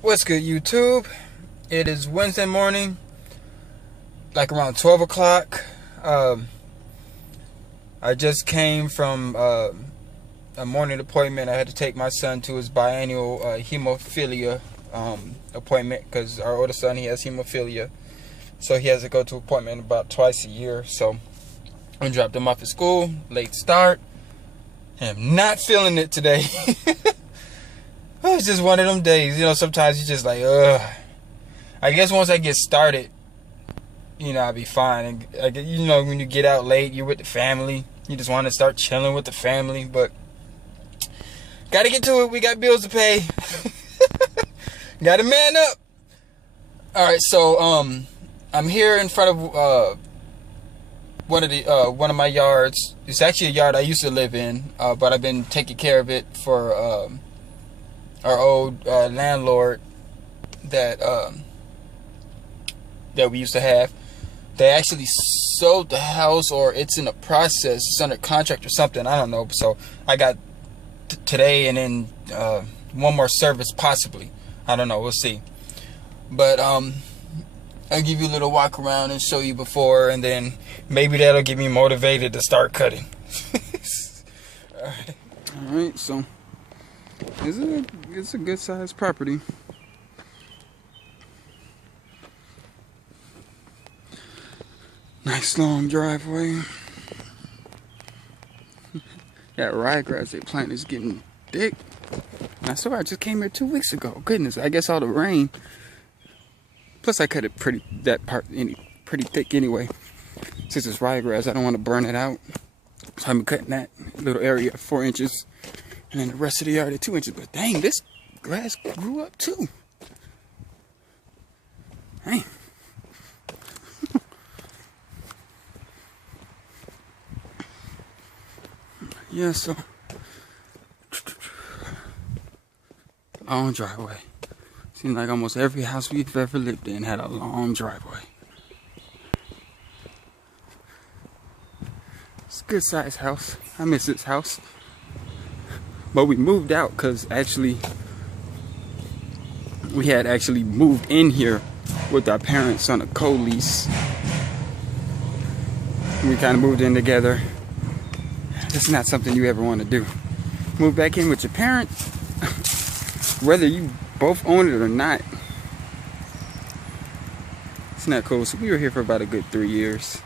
What's good, YouTube? It is Wednesday morning, like around 12 o'clock. I just came from a morning appointment. I had to take my son to his biannual hemophilia appointment because our oldest son, he has hemophilia. So he has to go to an appointment about twice a year. So I dropped him off at school, late start. I'm not feeling it today. It's just one of them days. Sometimes you're just like, ugh. I guess once I get started, I'll be fine. When you get out late, you're with the family. You just want to start chilling with the family. But got to get to it. We got bills to pay. Got to man up. All right, so I'm here in front of one of my yards. It's actually a yard I used to live in, but I've been taking care of it for our old landlord that we used to have. They actually sold the house, or it's in the process. It's under contract or something. I don't know. So I got today and then one more service possibly. I don't know. We'll see. But I'll give you a little walk around and show you before, and then maybe that'll get me motivated to start cutting. All right. So it's a good sized property. Nice long driveway. That ryegrass they plant is getting thick. I swear I just came here 2 weeks ago. Goodness, I guess all the rain. Plus I cut it pretty thick anyway. Since it's ryegrass, I don't want to burn it out. So I'm cutting that little area 4 inches. And then the rest of the yard at 2 inches. But dang, this grass grew up too. Dang. Yeah, so long driveway. Seems like almost every house we've ever lived in had a long driveway. It's a good sized house. I miss this house. But we moved out because we had actually moved in here with our parents on a co-lease. We kind of moved in together. It's not something you ever want to do. Move back in with your parents, whether you both own it or not. It's not cool. So we were here for about a good 3 years.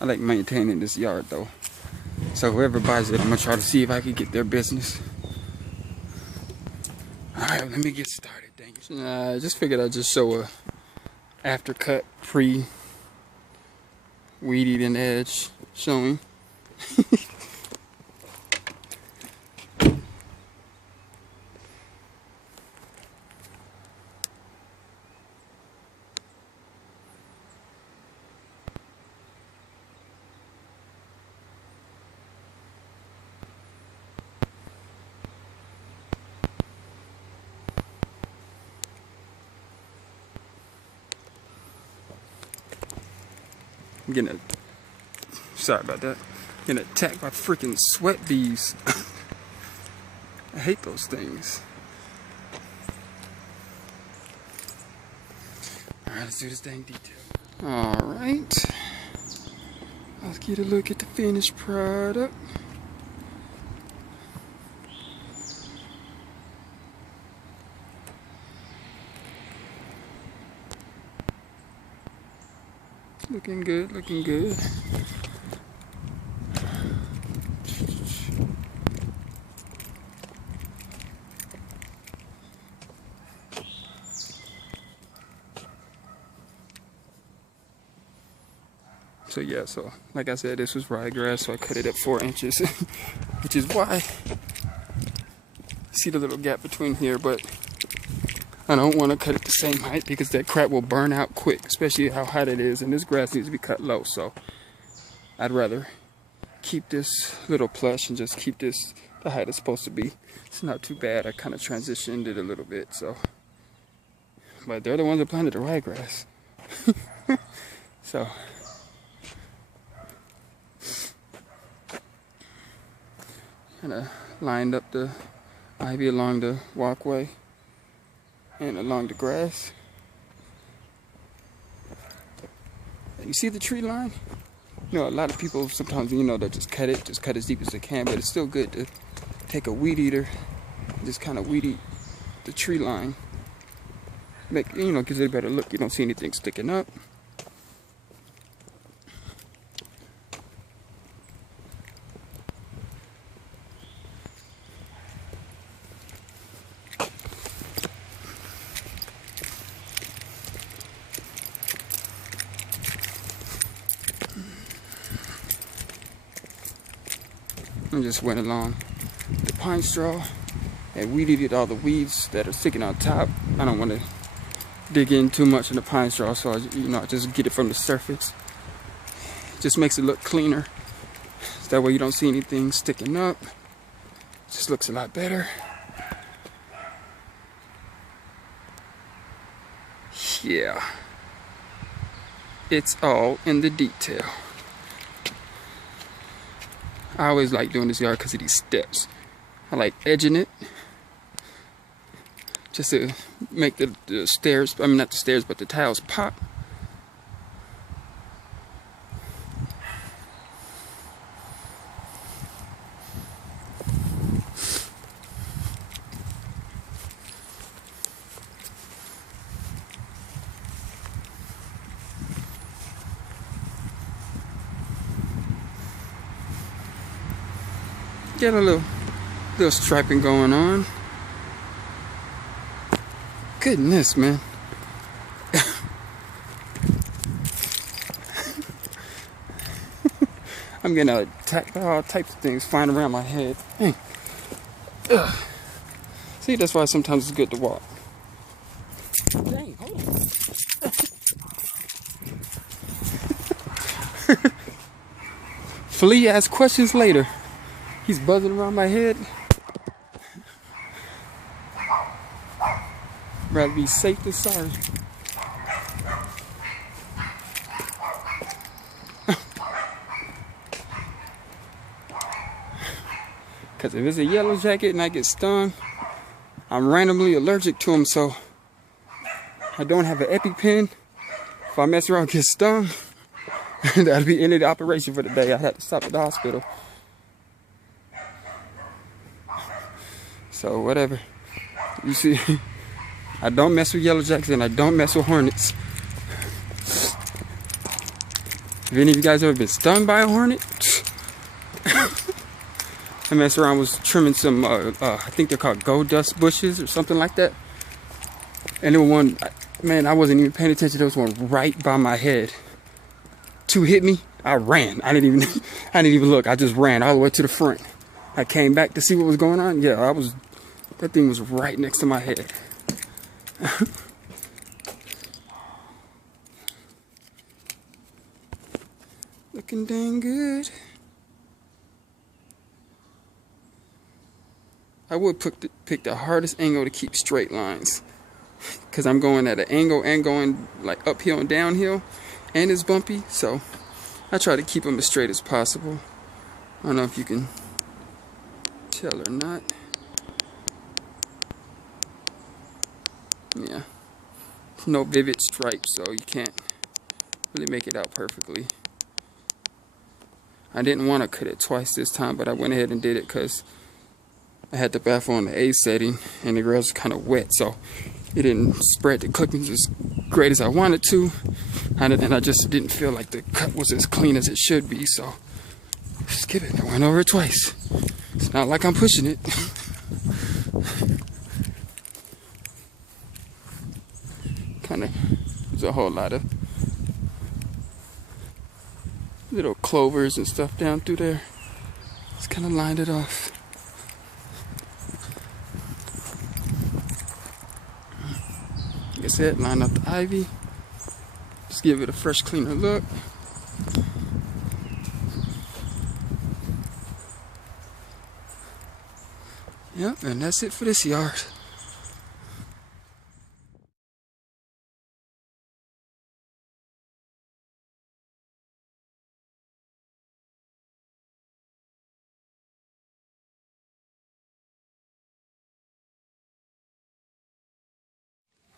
I like maintaining this yard though. So whoever buys it, I'm gonna try to see if I can get their business. Alright, let me get started. Dang it. I just figured I'd just show a after cut, pre weed eating edge showing. I'm getting sorry about that. Getting attacked by freaking sweat bees. I hate those things. Alright, let's do this dang detail. Alright. Let's get a look at the finished product. Looking good, looking good. So yeah, so like I said, this was ryegrass, so I cut it at 4 inches, which is why you see the little gap between here, but I don't want to cut it the same height because that crap will burn out quick, especially how hot it is, and this grass needs to be cut low, so I'd rather keep this little plush and just keep this the height it's supposed to be. It's not too bad. I kind of transitioned it a little bit, so. But they're the ones that planted the ryegrass. So Kind of lined up the ivy along the walkway and along the grass. You see the tree line? You know, a lot of people sometimes, you know, they just cut as deep as they can, but it's still good to take a weed eater, just kind of weed eat the tree line. Gives it a better look. You don't see anything sticking up. I just went along the pine straw and weeded all the weeds that are sticking on top. I don't want to dig in too much in the pine straw, so I just get it from the surface. It just makes it look cleaner. So that way you don't see anything sticking up. It just looks a lot better. Yeah. It's all in the detail. I always like doing this yard because of these steps. I like edging it just to make the stairs, I mean not the stairs, but the tiles pop. Get a little striping going on. Goodness, man. I'm getting attacked by all types of things flying around my head. Hey. See, that's why sometimes it's good to walk. Dang, hold on. Flea asks questions later. He's buzzing around my head. Rather be safe than sorry. Because if it's a yellow jacket and I get stung, I'm randomly allergic to them, so I don't have an EpiPen. If I mess around and get stung, that'll be the end of the operation for the day. I'd have to stop at the hospital. So whatever. You see, I don't mess with yellow jackets and I don't mess with hornets. If any of you guys ever been stung by a hornet, I messed around, was trimming some, I think they're called gold dust bushes or something like that. And there was one, man, I wasn't even paying attention. There was one right by my head. Two hit me. I ran. I didn't even look. I just ran all the way to the front. I came back to see what was going on. Yeah, that thing was right next to my head. Looking dang good. I would pick the hardest angle to keep straight lines, because I'm going at an angle and going like uphill and downhill, and it's bumpy, so I try to keep them as straight as possible. I don't know if you can tell or not. Yeah, no vivid stripes, so you can't really make it out perfectly. I didn't want to cut it twice this time, but I went ahead and did it because I had the baffle on the A setting and the grass was kind of wet, so it didn't spread the clippings as great as I wanted to, and I just didn't feel like the cut was as clean as it should be, so skip it. I went over it twice. It's not like I'm pushing it. Kind of, there's a whole lot of little clovers and stuff down through there. Just kind of lined it off. Like I said, line up the ivy. Just give it a fresh, cleaner look. Yep, and that's it for this yard.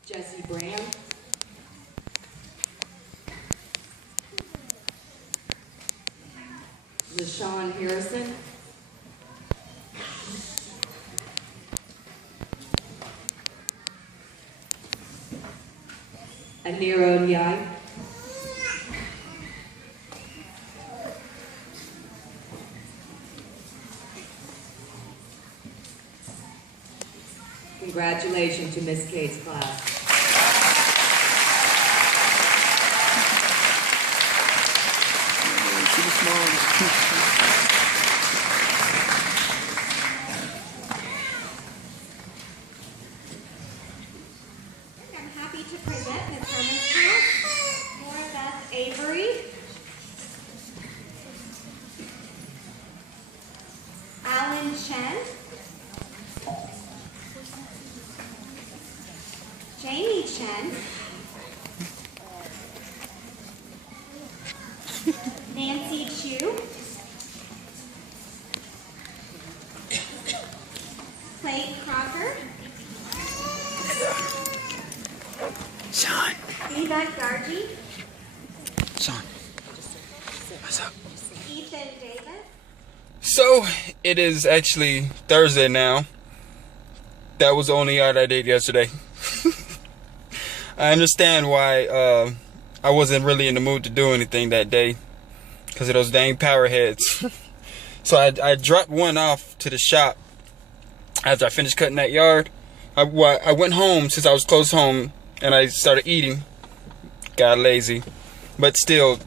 Jesse Brand, LaShawn Harrison, Aniro Ndiaye, congratulations to Miss Kate's class. I'm happy to present Ms. Herman's class, Laura Beth Avery, Alan Chen, Jamie Chen, Nancy Chu, Clay Crocker, Sean. Eva Gargi, Sean. What's up? Ethan Davis, So, it is actually Thursday now. That was the only yard I did yesterday. I understand why I wasn't really in the mood to do anything that day because of those dang power heads. So I dropped one off to the shop after I finished cutting that yard. I went home since I was close home and I started eating. Got lazy. But still,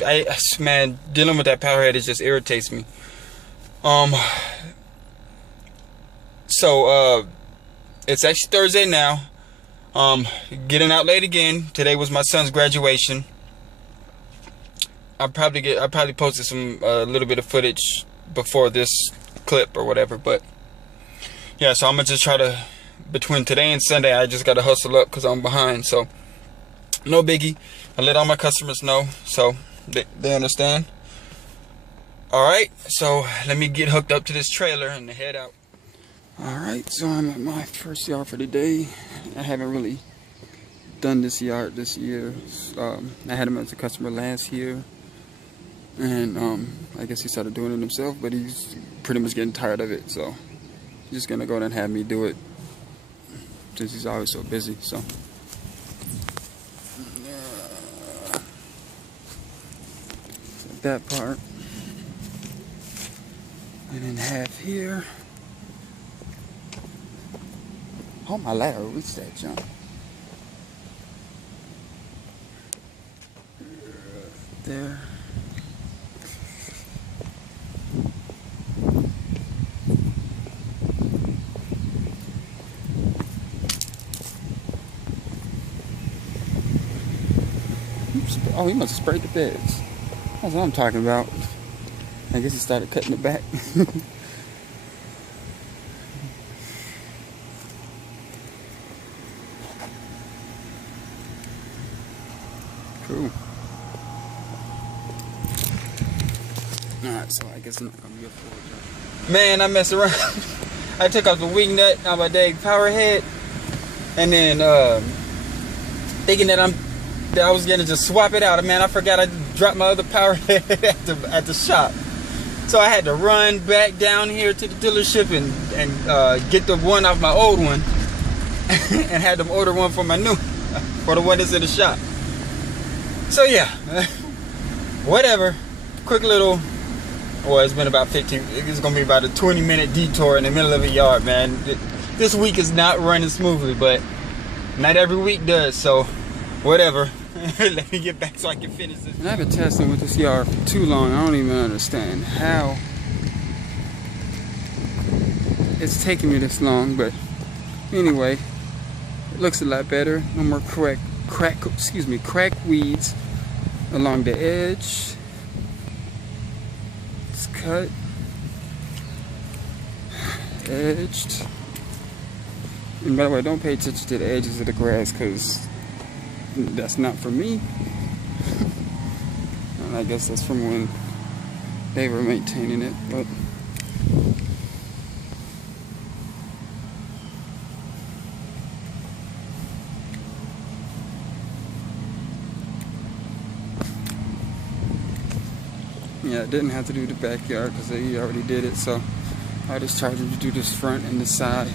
man, dealing with that power head, it just irritates me. So it's actually Thursday now. Getting out late again. Today was my son's graduation. I probably posted some little bit of footage before this clip or whatever, but yeah, so I'm gonna just try to, between today and Sunday, I just gotta hustle up because I'm behind. So no biggie. I let all my customers know, so they understand. Alright, so let me get hooked up to this trailer and head out. Alright, so I'm at my first yard for the day. I haven't really done this yard this year. I had him as a customer last year, and I guess he started doing it himself, but he's pretty much getting tired of it, so he's just gonna go ahead and have me do it since he's always so busy. So that part, and then half here. Oh, my ladder reached that jump. There. Oops. Oh, he must have sprayed the beds. That's what I'm talking about. I guess he started cutting it back. Cool. Alright, so I guess it's not gonna be a full job. Man, I messed around. I took off the wing nut on my dang power head, and then thinking that I was gonna just swap it out. Man, I forgot I dropped my other power head at the shop. So I had to run back down here to the dealership and get the one off my old one, and had them order one for my new, for the one that's in the shop. So yeah, whatever. Quick little, well, it's been about 15, it's gonna be about a 20-minute detour in the middle of a yard, man. This week is not running smoothly, but not every week does, so whatever. Let me get back so I can finish this. And I've been testing with this yard for too long. I don't even understand how it's taking me this long, but anyway, it looks a lot better. No more crack weeds along the edge. It's cut, edged. And by the way, don't pay attention to the edges of the grass because that's not for me. And I guess that's from when they were maintaining it, but Yeah, I didn't have to do the backyard because they already did it, so I just charged them to do this front and this side.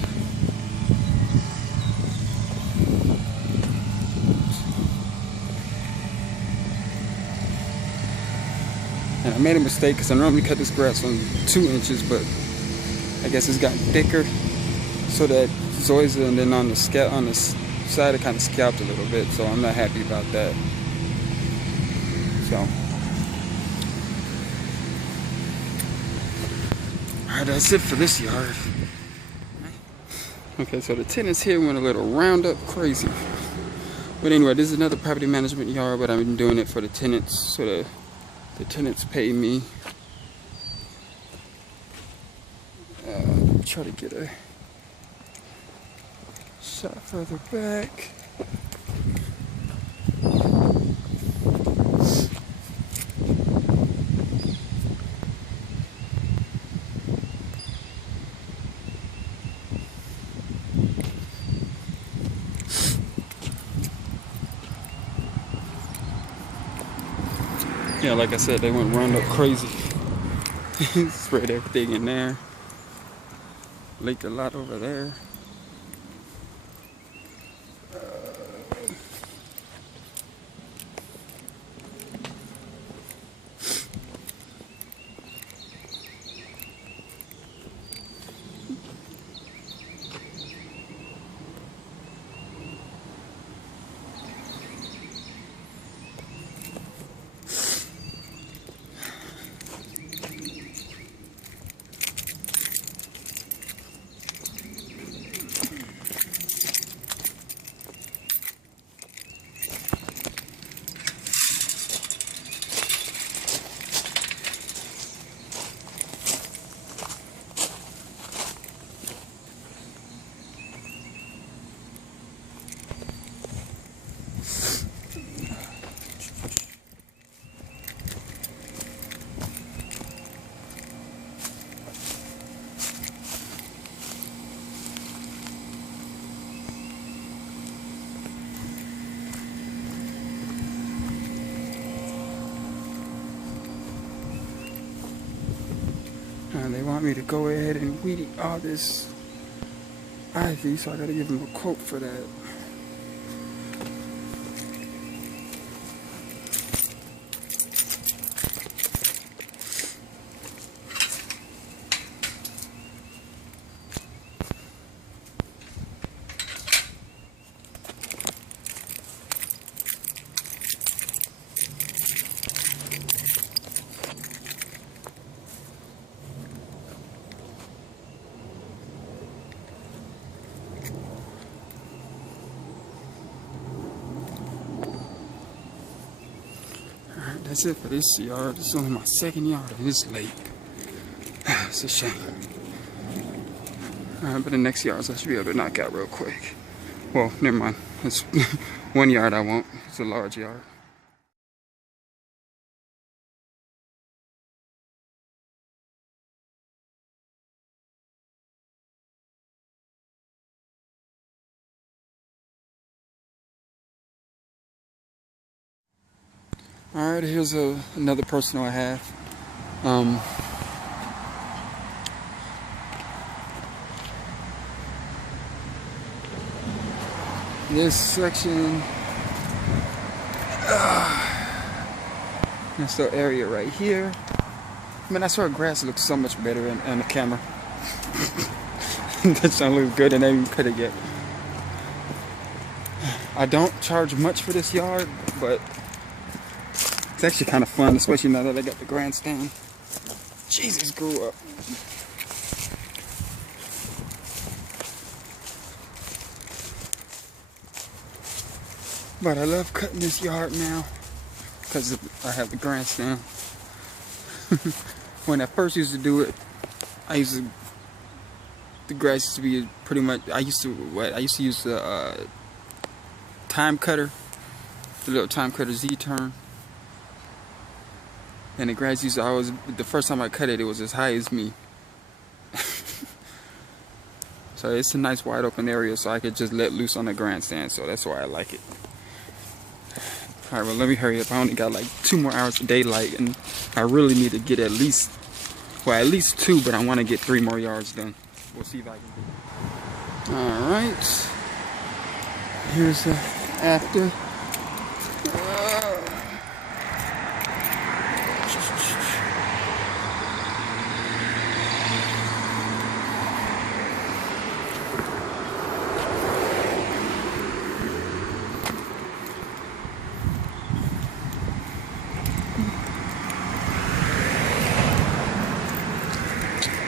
And I made a mistake because I normally cut this grass on 2 inches, but I guess it's gotten thicker, so that zoysia, and then on the side it kind of scalped a little bit, so I'm not happy about that. So, alright, that's it for this yard. Okay, so the tenants here went a little Roundup crazy. But anyway, this is another property management yard, but I've been doing it for the tenants, so the tenants pay me. Try to get a shot further back. Yeah, like I said, they went Roundup crazy. Sprayed everything in there. Leaked a lot over there. They want me to go ahead and weed eat all this ivy, so I gotta give them a quote for that. That's it for this yard. This is only my second yard and it's late. It's a shame. Alright, but the next yards I should be able to knock out real quick. Well, never mind. It's 1 yard I won't. It's a large yard. Alright, here's another personal I have. This section, this little area right here. I mean, I swear grass looks so much better on the camera. That don't look good and I didn't cut it yet. I don't charge much for this yard, but it's actually kind of fun, especially now that I got the grandstand. Jesus, grew up. But I love cutting this yard now because I have the grandstand. When I first used to do it, the grass used to be pretty much, I used to use the time cutter, the little time cutter Z-turn. And the grass used to the first time I cut it, it was as high as me. So it's a nice wide open area, so I could just let loose on the grandstand, so that's why I like it. Alright, well, let me hurry up. I only got like 2 more hours of daylight, and I really need to get at least 2, but I want to get 3 more yards done. We'll see if I can do it. Alright. Here's the after.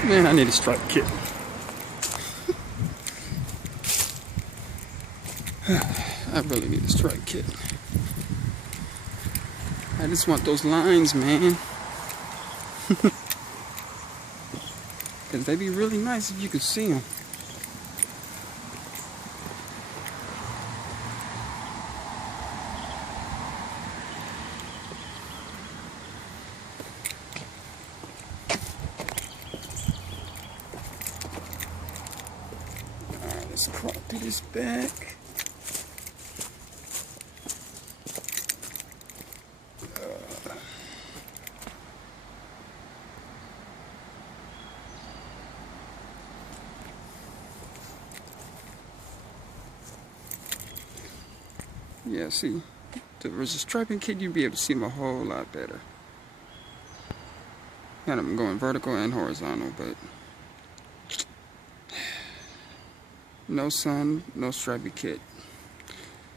Man, I need a stripe kit. I really need a stripe kit. I just want those lines, man. Because they'd be really nice if you could see them. Alright, let's crawl through this back. Yeah, see, if there was a striping kit, you'd be able to see them a whole lot better. Got them going vertical and horizontal, but no sun, no stripey kit.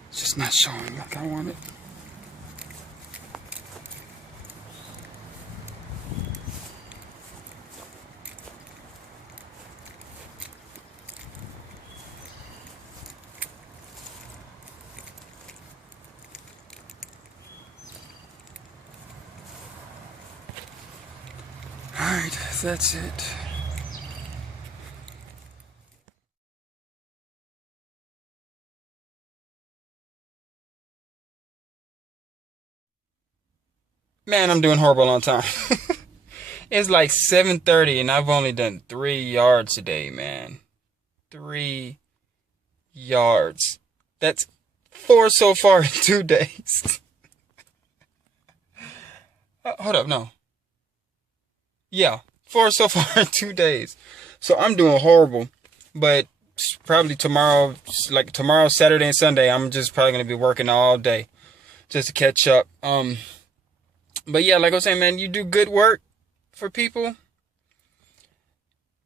It's just not showing like I want it. Alright, that's it. Man, I'm doing horrible on time. It's like 7:30 and I've only done 3 yards today, man. 3 yards. That's 4 so far in 2 days. Hold up, no. Yeah, 4 so far in 2 days. So I'm doing horrible. But probably tomorrow, like tomorrow, Saturday and Sunday, I'm just probably going to be working all day just to catch up. But yeah, like I was saying, man, you do good work for people.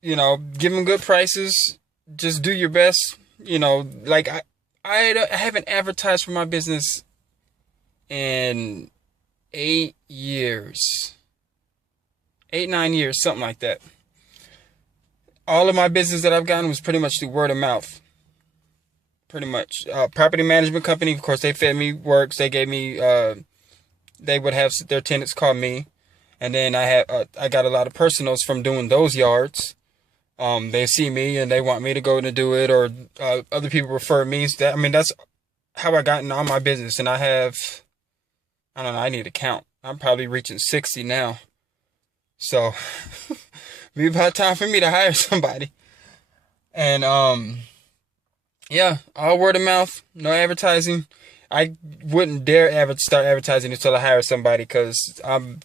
You know, give them good prices. Just do your best. You know, like I haven't advertised for my business in 8 years. 8, 9 years, something like that. All of my business that I've gotten was pretty much through word of mouth. Pretty much. Property management company, of course, they fed me works. They gave me, they would have their tenants call me. And then I got a lot of personals from doing those yards. They see me and they want me to go and do it, or other people refer me. So that's how I got in all my business. And I don't know, I need to count. I'm probably reaching 60 now. So, be about time for me to hire somebody. And, yeah, all word of mouth, no advertising. I wouldn't dare start advertising until I hire somebody, because I'm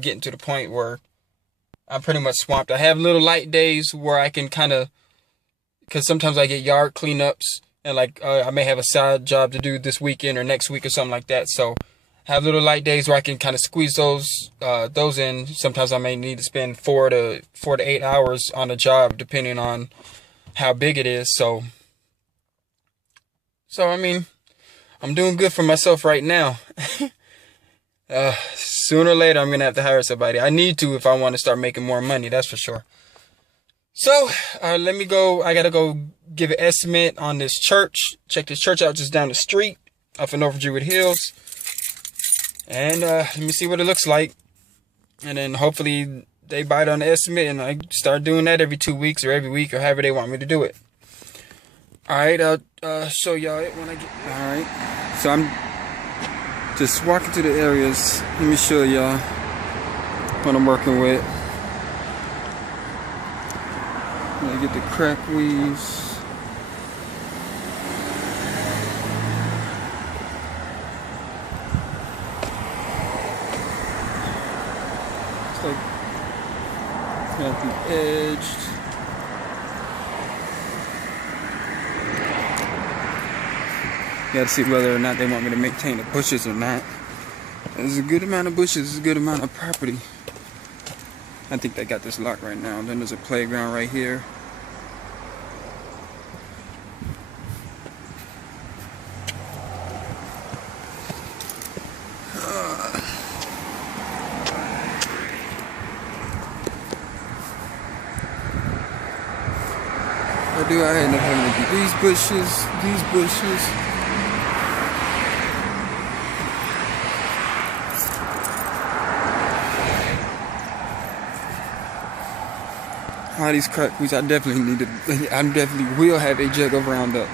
getting to the point where I'm pretty much swamped. I have little light days where I can kind of, because sometimes I get yard cleanups, and like I may have a side job to do this weekend or next week or something like that. So have little light days where I can kind of squeeze those in. Sometimes I may need to spend 4 to 8 hours on a job, depending on how big it is. So I mean, I'm doing good for myself right now. Sooner or later, I'm going to have to hire somebody. I need to if I want to start making more money, that's for sure. So, let me go. I got to go give an estimate on this church. Check this church out just down the street off of North Druid Hills. And let me see what it looks like. And then hopefully they bite on the estimate and I start doing that every 2 weeks or every week or however they want me to do it. Alright, I'll show y'all it when I get... Alright, so I'm just walking through the areas. Let me show y'all what I'm working with. I get the crack weaves. Got the edged. Got to see whether or not they want me to maintain the bushes or not. There's a good amount of bushes, there's a good amount of property. I think they got this locked right now. Then there's a playground right here. I end up having to do these bushes. All these crackweeds, I definitely will have a jug of Roundup.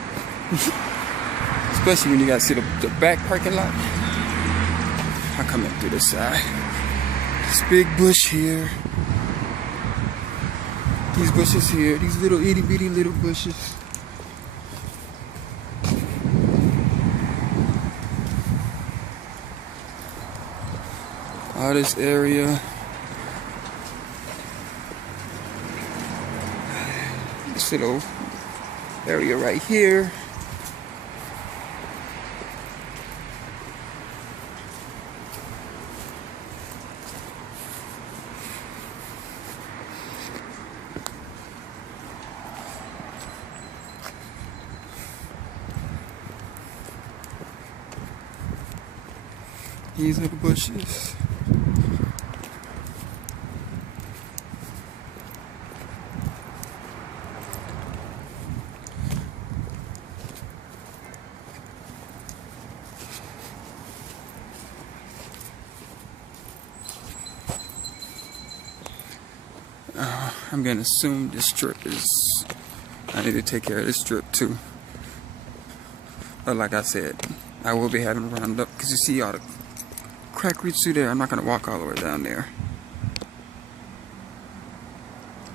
Especially when you guys see the back parking lot. I come in through this side. This big bush here. These bushes here, these little itty bitty little bushes. All this area. This little area right here. These little bushes. I'm gonna assume this strip is, I need to take care of this strip too. But like I said, I will be having to round up because you see all the crackweeds through there. I'm not gonna walk all the way down there.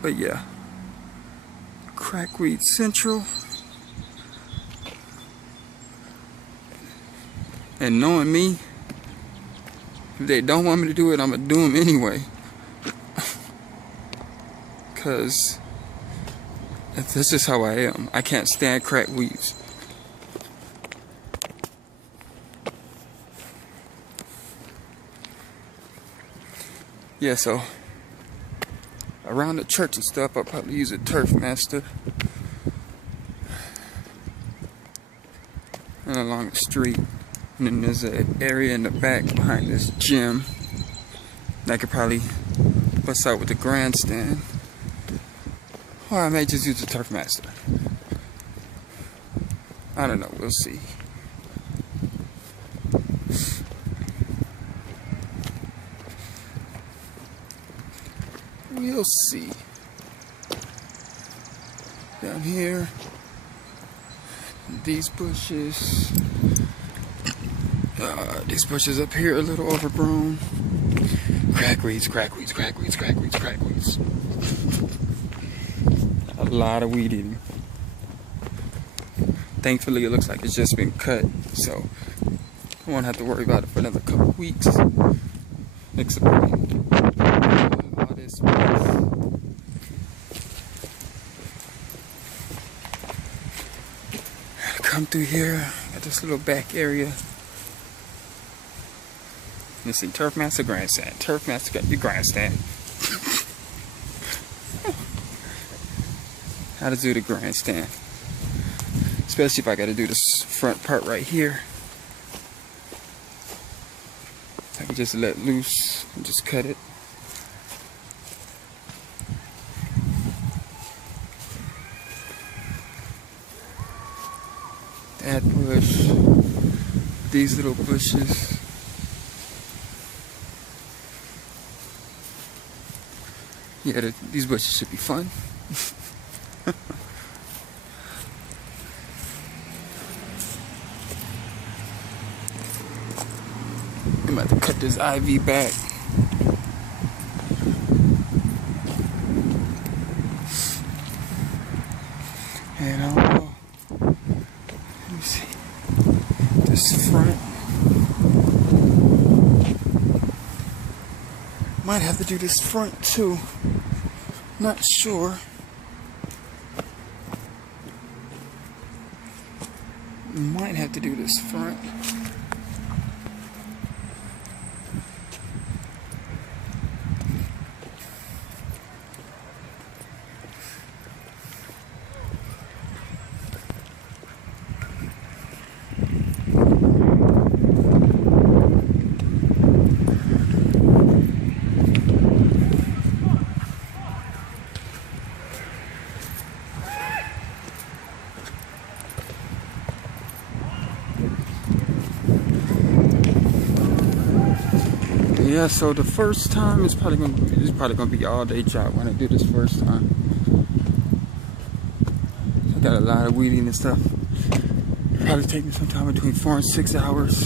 But yeah, Crackweed Central. And knowing me, if they don't want me to do it, I'm gonna do them anyway. Cause this is how I am. I can't stand crackweeds. Yeah, so around the church and stuff, I'll probably use a Turf Master. And along the street. And then there's an area in the back behind this gym that I could probably bust out with the grandstand. Or I may just use the Turf Master. I don't know, we'll see. We'll see. Down here, these bushes up here are a little overgrown. Crackweeds. A lot of weed eating. Thankfully, it looks like it's just been cut, so I won't have to worry about it for another couple weeks. Except all this come through here, got this little back area. You see, Turf Master grandstand. Turf Master got your grandstand. How to do the grandstand. Especially if I got to do this front part right here. I can just let loose and just cut it. That bush. These little bushes. Yeah, these bushes should be fun. I'm about to cut this ivy back. And let me see. This front. Might have to do this front too. Not sure. Might have to do this front. Yeah, so the first time it's probably gonna be all day job when I do this first time. I got a lot of weeding and stuff. Probably take me sometime between 4 and 6 hours.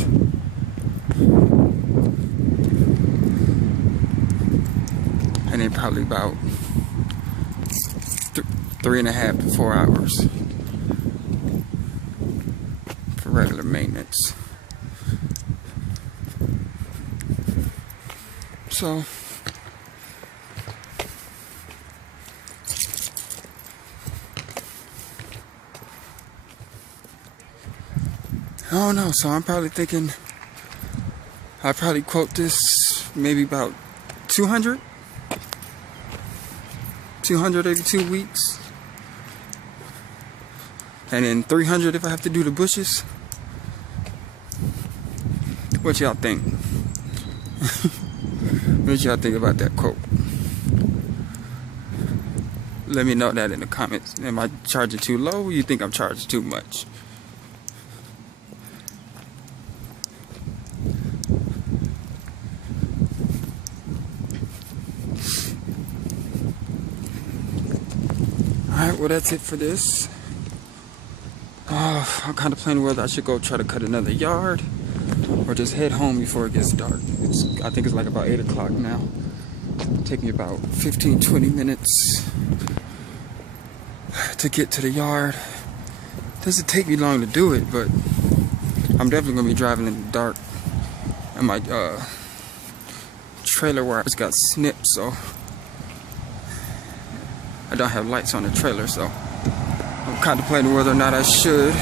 And then probably about 3.5 to 4 hours for regular maintenance. So I don't know, so I'm probably thinking I'll probably quote this maybe about 200 every 2 weeks, and then 300 if I have to do the bushes. What y'all think? What y'all think about that quote? Let me know that in the comments. Am I charging too low, or you think I'm charging too much? Alright, well that's it for this. I'm contemplating whether I should go try to cut another yard or just head home before it gets dark. I think it's like about 8 o'clock now. It'll take me about 15-20 minutes to get to the yard. Doesn't take me long to do it, but I'm definitely gonna be driving in the dark. And my trailer wires got snipped, so I don't have lights on the trailer, so I'm contemplating whether or not I should.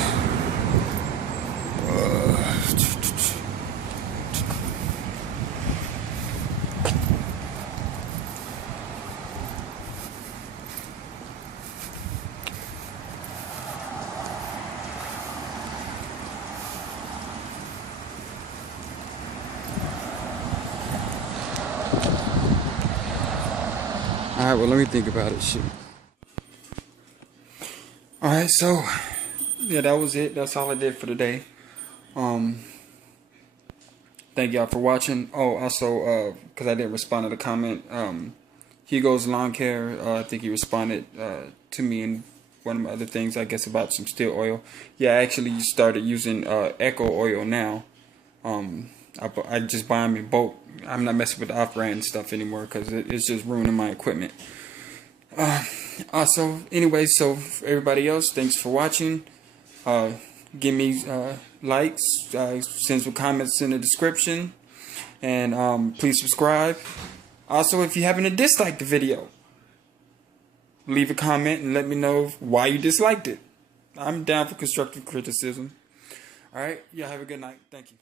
Alright, well let me think about it. Shoot. Alright, so yeah, that was it. That's all I did for today. Thank y'all for watching. Oh, also, because I didn't respond to the comment, Hugo's Lawn Care, I think he responded to me in one of my other things, I guess, about some steel oil. Yeah, I actually started using Echo oil now. I just buy them in bulk. I'm not messing with the off-brand stuff anymore because it's just ruining my equipment. Also, anyway, so for everybody else, thanks for watching. Give me likes, send some comments in the description, and please subscribe. Also, if you happen to dislike the video, leave a comment and let me know why you disliked it. I'm down for constructive criticism. Alright, y'all have a good night. Thank you.